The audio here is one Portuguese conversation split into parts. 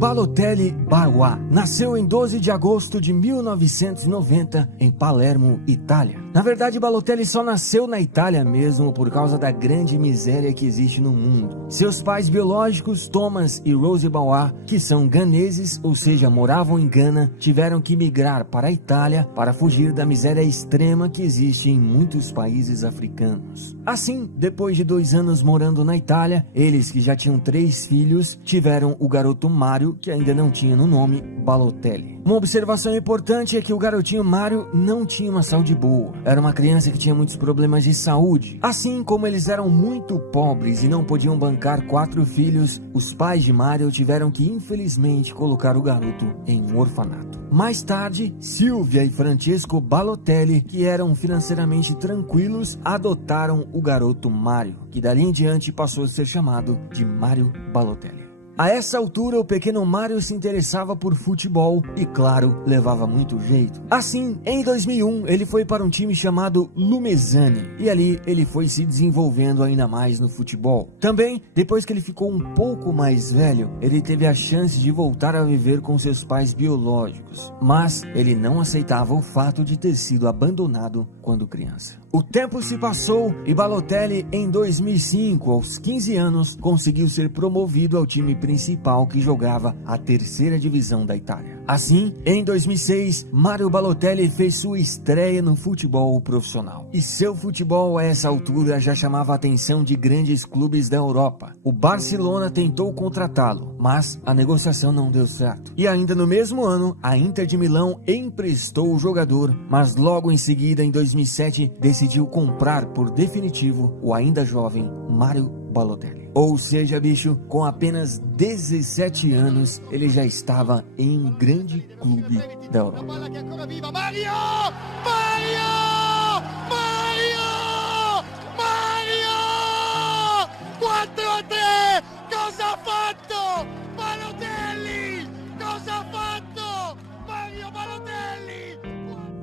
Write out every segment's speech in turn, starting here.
Balotelli Barua nasceu em 12 de agosto de 1990 em Palermo, Itália. Na verdade, Balotelli só nasceu na Itália mesmo por causa da grande miséria que existe no mundo. Seus pais biológicos, Thomas e Rose Barua, que são ganeses, ou seja, moravam em Gana, tiveram que migrar para a Itália para fugir da miséria extrema que existe em muitos países africanos. Assim, depois de 2 anos morando na Itália, eles que já tinham 3 filhos, tiveram o garoto Mário, que ainda não tinha no nome Balotelli. Uma observação importante é que o garotinho Mário não tinha uma saúde boa. Era uma criança que tinha muitos problemas de saúde. Assim como eles eram muito pobres e não podiam bancar 4 filhos, os pais de Mário tiveram que infelizmente colocar o garoto em um orfanato. Mais tarde, Silvia e Francesco Balotelli, que eram financeiramente tranquilos, adotaram o garoto Mário, que dali em diante passou a ser chamado de Mário Balotelli. A essa altura, o pequeno Mário se interessava por futebol e, claro, levava muito jeito. Assim, em 2001, ele foi para um time chamado Lumezzane e ali ele foi se desenvolvendo ainda mais no futebol. Também, depois que ele ficou um pouco mais velho, ele teve a chance de voltar a viver com seus pais biológicos, mas ele não aceitava o fato de ter sido abandonado quando criança. O tempo se passou e Balotelli, em 2005, aos 15 anos, conseguiu ser promovido ao time principal que jogava a 3ª divisão da Itália. Assim, em 2006, Mário Balotelli fez sua estreia no futebol profissional. E seu futebol a essa altura já chamava a atenção de grandes clubes da Europa. O Barcelona tentou contratá-lo, mas a negociação não deu certo. E ainda no mesmo ano, a Inter de Milão emprestou o jogador, mas logo em seguida, em 2007, decidiu comprar por definitivo o ainda jovem Mário Balotelli. Ou seja, bicho, com apenas 17 anos, ele já estava em um grande clube da Europa. Mario! 4-3! Cosa ha fatto? Balotelli! Cosa ha fatto? Mario Balotelli!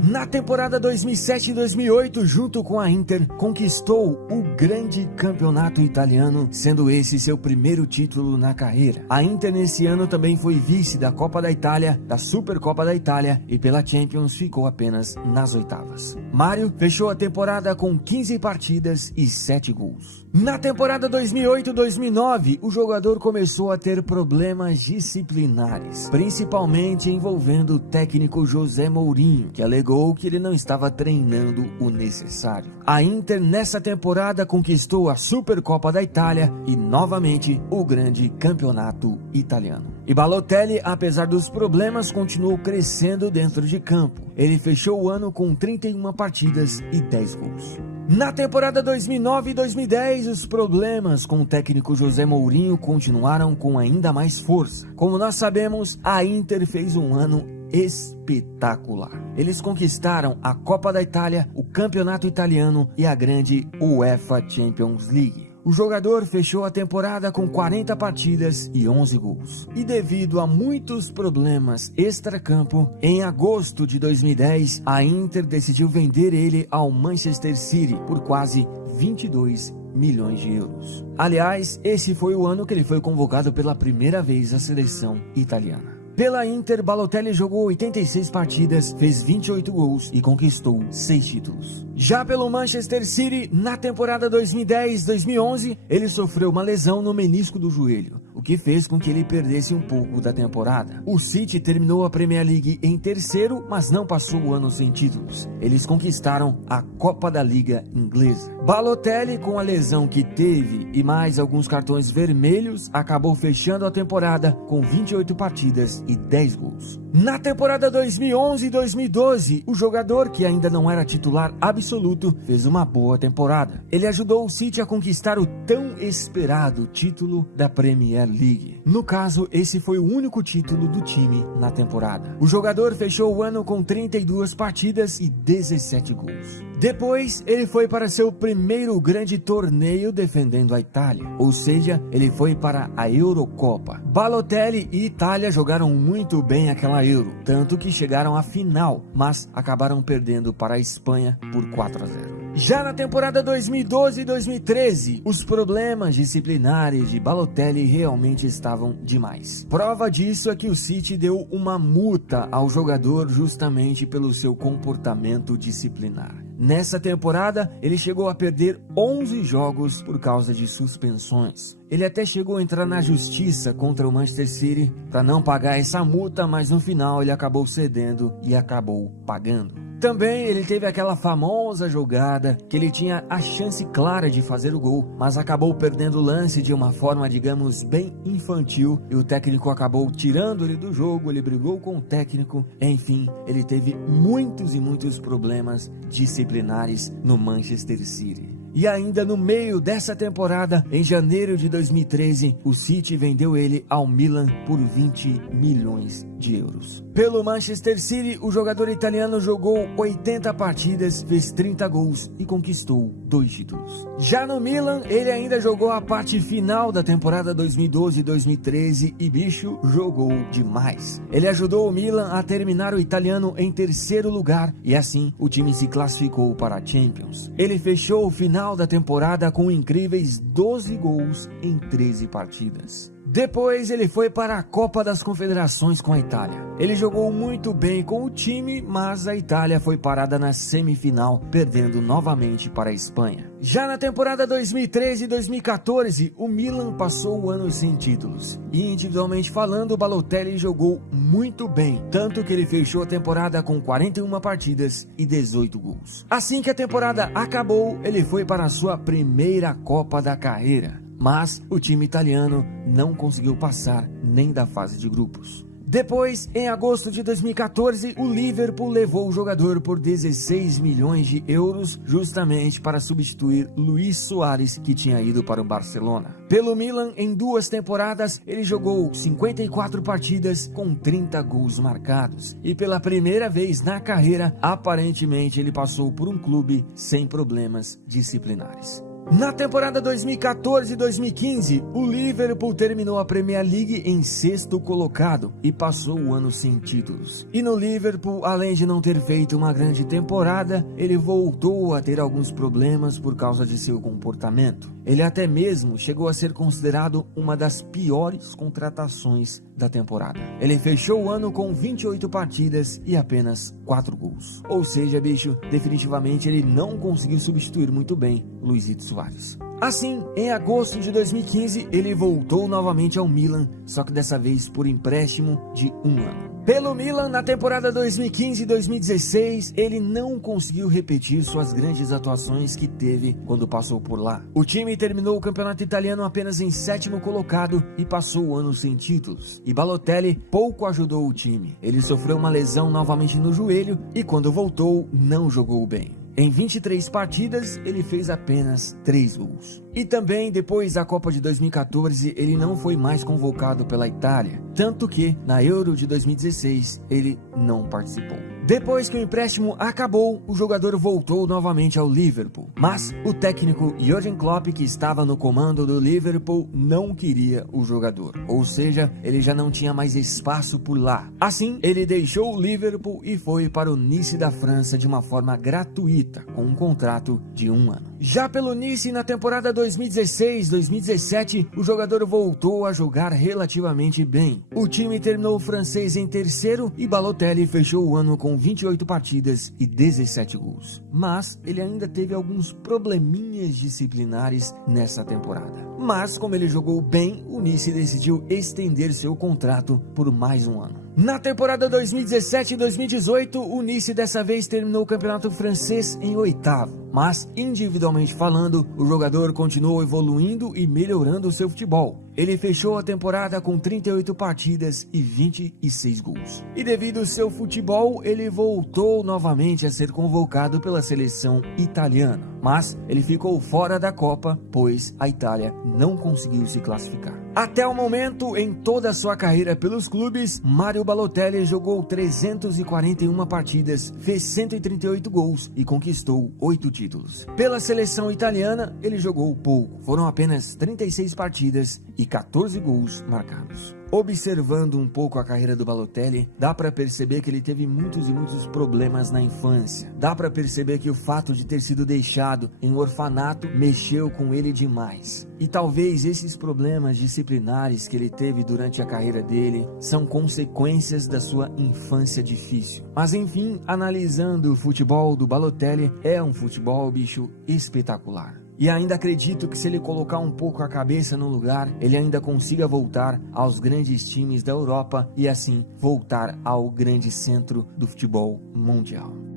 Na temporada 2007 e 2008, junto com a Inter, conquistou o grande campeonato italiano, sendo esse seu primeiro título na carreira. A Inter nesse ano também foi vice da Copa da Itália, da Supercopa da Itália e pela Champions ficou apenas nas oitavas. Mário fechou a temporada com 15 partidas e 7 gols. Na temporada 2008-2009, o jogador começou a ter problemas disciplinares, principalmente envolvendo o técnico José Mourinho, que alegou que ele não estava treinando o necessário. A Inter nessa temporada conquistou a Supercopa da Itália e novamente o grande campeonato italiano. E Balotelli, apesar dos problemas, continuou crescendo dentro de campo. Ele fechou o ano com 31 partidas e 10 gols. Na temporada 2009 e 2010, os problemas com o técnico José Mourinho continuaram com ainda mais força. Como nós sabemos, a Inter fez um ano espetacular. Eles conquistaram a Copa da Itália, o Campeonato Italiano e a grande UEFA Champions League. O jogador fechou a temporada com 40 partidas e 11 gols. E devido a muitos problemas extracampo, em agosto de 2010, a Inter decidiu vender ele ao Manchester City por quase 22 milhões de euros. Aliás, esse foi o ano que ele foi convocado pela primeira vez à seleção italiana. Pela Inter, Balotelli jogou 86 partidas, fez 28 gols e conquistou 6 títulos. Já pelo Manchester City, na temporada 2010-2011, ele sofreu uma lesão no menisco do joelho, o que fez com que ele perdesse um pouco da temporada. O City terminou a Premier League em terceiro, mas não passou o ano sem títulos. Eles conquistaram a Copa da Liga Inglesa. Balotelli, com a lesão que teve e mais alguns cartões vermelhos, acabou fechando a temporada com 28 partidas e 10 gols. Na temporada 2011-2012, o jogador, que ainda não era titular absoluto, fez uma boa temporada. Ele ajudou o City a conquistar o tão esperado título da Premier League. No caso, esse foi o único título do time na temporada. O jogador fechou o ano com 32 partidas e 17 gols. Depois, ele foi para seu primeiro grande torneio defendendo a Itália, ou seja, ele foi para a Eurocopa. Balotelli e Itália jogaram muito bem aquela Euro, tanto que chegaram à final, mas acabaram perdendo para a Espanha por 4-0. Já na temporada 2012 e 2013, os problemas disciplinares de Balotelli realmente estavam demais. Prova disso é que o City deu uma multa ao jogador justamente pelo seu comportamento disciplinar. Nessa temporada, ele chegou a perder 11 jogos por causa de suspensões. Ele até chegou a entrar na justiça contra o Manchester City para não pagar essa multa, mas no final ele acabou cedendo e acabou pagando. Também ele teve aquela famosa jogada que ele tinha a chance clara de fazer o gol, mas acabou perdendo o lance de uma forma, digamos, bem infantil, e o técnico acabou tirando ele do jogo, ele brigou com o técnico, enfim, ele teve muitos e muitos problemas disciplinares no Manchester City. E ainda no meio dessa temporada, em janeiro de 2013, o City vendeu ele ao Milan por 20 milhões de euros. Pelo Manchester City, o jogador italiano jogou 80 partidas, fez 30 gols e conquistou 2 títulos. Já no Milan, ele ainda jogou a parte final da temporada 2012-2013 e bicho, jogou demais. Ele ajudou o Milan a terminar o italiano em terceiro lugar e assim o time se classificou para a Champions. Ele fechou o final da temporada com incríveis 12 gols em 13 partidas. Depois ele foi para a Copa das Confederações com a Itália. Ele jogou muito bem com o time, mas a Itália foi parada na semifinal, perdendo novamente para a Espanha. Já na temporada 2013 e 2014, o Milan passou o ano sem títulos. E individualmente falando, o Balotelli jogou muito bem, tanto que ele fechou a temporada com 41 partidas e 18 gols. Assim que a temporada acabou, ele foi para a sua primeira Copa da carreira. Mas o time italiano não conseguiu passar nem da fase de grupos. Depois, em agosto de 2014, o Liverpool levou o jogador por 16 milhões de euros justamente para substituir Luis Suárez, que tinha ido para o Barcelona. Pelo Milan, em 2 temporadas, ele jogou 54 partidas com 30 gols marcados. E pela primeira vez na carreira, aparentemente ele passou por um clube sem problemas disciplinares. Na temporada 2014 e 2015, o Liverpool terminou a Premier League em 6º colocado e passou o ano sem títulos. E no Liverpool, além de não ter feito uma grande temporada, ele voltou a ter alguns problemas por causa de seu comportamento. Ele até mesmo chegou a ser considerado uma das piores contratações da temporada. Ele fechou o ano com 28 partidas e apenas 4 gols. Ou seja, bicho, definitivamente ele não conseguiu substituir muito bem Luizito Suárez. Assim, em agosto de 2015, ele voltou novamente ao Milan, só que dessa vez por empréstimo de 1 ano. Pelo Milan, na temporada 2015 e 2016, ele não conseguiu repetir suas grandes atuações que teve quando passou por lá. O time terminou o campeonato italiano apenas em 7º colocado e passou o ano sem títulos. E Balotelli pouco ajudou o time. Ele sofreu uma lesão novamente no joelho e quando voltou, não jogou bem. Em 23 partidas, ele fez apenas 3 gols. E também, depois da Copa de 2014, ele não foi mais convocado pela Itália. Tanto que, na Euro de 2016, ele não participou. Depois que o empréstimo acabou, o jogador voltou novamente ao Liverpool. Mas o técnico Jürgen Klopp, que estava no comando do Liverpool, não queria o jogador. Ou seja, ele já não tinha mais espaço por lá. Assim, ele deixou o Liverpool e foi para o Nice da França de uma forma gratuita, com um contrato de 1 ano. Já pelo Nice, na temporada 2016-2017, o jogador voltou a jogar relativamente bem. O time terminou o francês em terceiro e Balotelli fechou o ano com 28 partidas e 17 gols. Mas ele ainda teve alguns probleminhas disciplinares nessa temporada. Mas como ele jogou bem, o Nice decidiu estender seu contrato por mais 1 ano. Na temporada 2017 e 2018, o Nice dessa vez terminou o campeonato francês em 8º. Mas, individualmente falando, o jogador continuou evoluindo e melhorando o seu futebol. Ele fechou a temporada com 38 partidas e 26 gols. E devido ao seu futebol, ele voltou novamente a ser convocado pela seleção italiana. Mas ele ficou fora da Copa, pois a Itália não conseguiu se classificar. Até o momento, em toda a sua carreira pelos clubes, Mario Balotelli jogou 341 partidas, fez 138 gols e conquistou 8 títulos. Pela seleção italiana, ele jogou pouco, foram apenas 36 partidas e 14 gols marcados. Observando um pouco a carreira do Balotelli, dá para perceber que ele teve muitos problemas na infância. Dá para perceber que o fato de ter sido deixado em um orfanato mexeu com ele demais. E talvez esses problemas disciplinares que ele teve durante a carreira dele são consequências da sua infância difícil. Mas enfim, analisando o futebol do Balotelli, é um futebol, bicho, espetacular. E ainda acredito que se ele colocar um pouco a cabeça no lugar, ele ainda consiga voltar aos grandes times da Europa e assim voltar ao grande centro do futebol mundial.